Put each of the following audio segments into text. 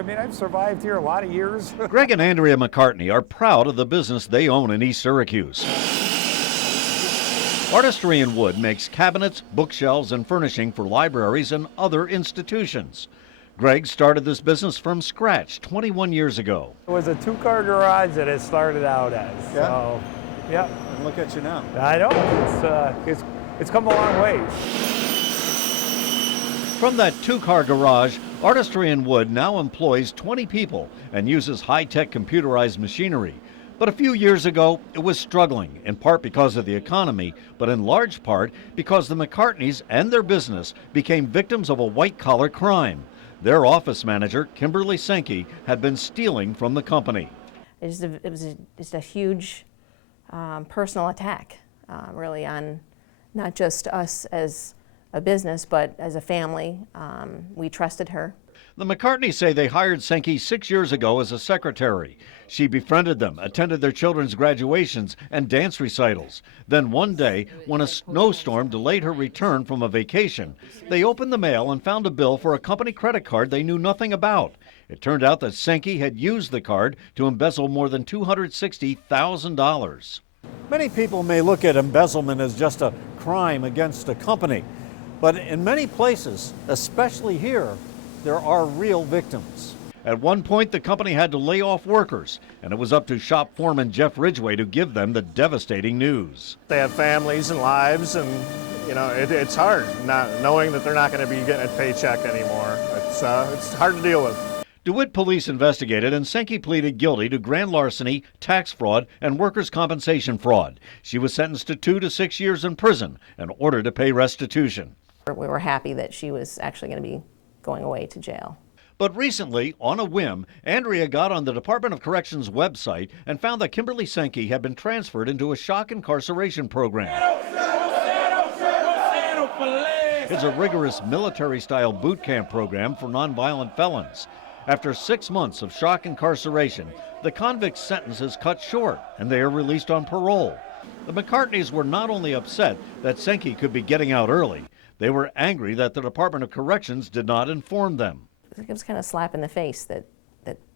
I mean, I've survived here a lot of years. Greg and Andrea McCartney are proud of the business they own in East Syracuse. Artistry in Wood makes cabinets, bookshelves, and furnishing for libraries and other institutions. Greg started this business from scratch 21 years ago. It was a two-car garage that it started out as. Yeah? So, yeah. And look at you now. I know. It's come a long way. From that two-car garage, Artistry in Wood now employs 20 people and uses high-tech computerized machinery. But a few years ago, it was struggling, in part because of the economy, but in large part because the McCartneys and their business became victims of a white-collar crime. Their office manager, Kimberly Sankey, had been stealing from the company. It was just a huge personal attack, really, on not just us as a business, but as a family. We trusted her. The McCartneys say they hired Sankey 6 years ago as a secretary. She befriended them, attended their children's graduations and dance recitals. Then one day, when a snowstorm delayed her return from a vacation, they opened the mail and found a bill for a company credit card they knew nothing about. It turned out that Sankey had used the card to embezzle more than $260,000. Many people may look at embezzlement as just a crime against a company, but in many places, especially here, there are real victims. At one point, the company had to lay off workers, and it was up to shop foreman Jeff Ridgway to give them the devastating news. They have families and lives, and it's hard not knowing that they're not going to be getting a paycheck anymore. It's hard to deal with. DeWitt police investigated, and Sankey pleaded guilty to grand larceny, tax fraud, and workers' compensation fraud. She was sentenced to 2 to 6 years in prison and ordered to pay restitution. We were happy that she was actually going to be going away to jail. But recently, on a whim, Andrea got on the Department of Corrections website and found that Kimberly Sankey had been transferred into a shock incarceration program. It's a rigorous military-style boot camp program for nonviolent felons. After 6 months of shock incarceration, the convict's sentence is cut short and they are released on parole. The McCartneys were not only upset that Sankey could be getting out early, they were angry that the Department of Corrections did not inform them. It was kind of a slap in the face that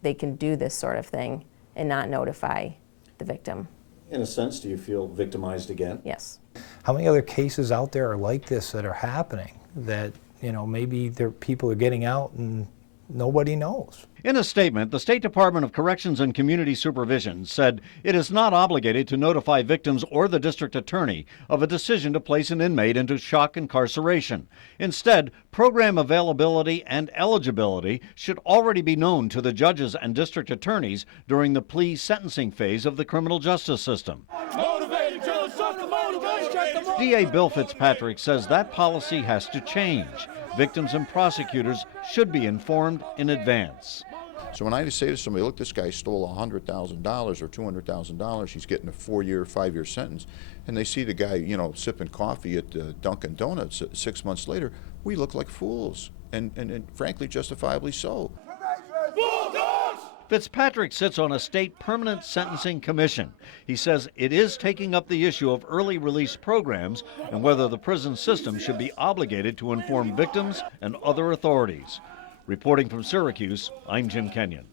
they can do this sort of thing and not notify the victim. In a sense, do you feel victimized again? Yes. How many other cases out there are like this that are happening that, maybe people are getting out and nobody knows? In a statement, the State Department of Corrections and Community Supervision said it is not obligated to notify victims or the district attorney of a decision to place an inmate into shock incarceration. Instead, program availability and eligibility should already be known to the judges and district attorneys during the plea sentencing phase of the criminal justice system. DA Bill Fitzpatrick says that policy has to change. Victims and prosecutors should be informed in advance. So when I say to somebody, look, this guy stole $100,000 or $200,000, he's getting a 4-year, 5-year sentence, and they see the guy, sipping coffee at Dunkin' Donuts 6 months later, we look like fools, and frankly, justifiably so. Fitzpatrick sits on a state permanent sentencing commission. He says it is taking up the issue of early release programs and whether the prison system should be obligated to inform victims and other authorities. Reporting from Syracuse, I'm Jim Kenyon.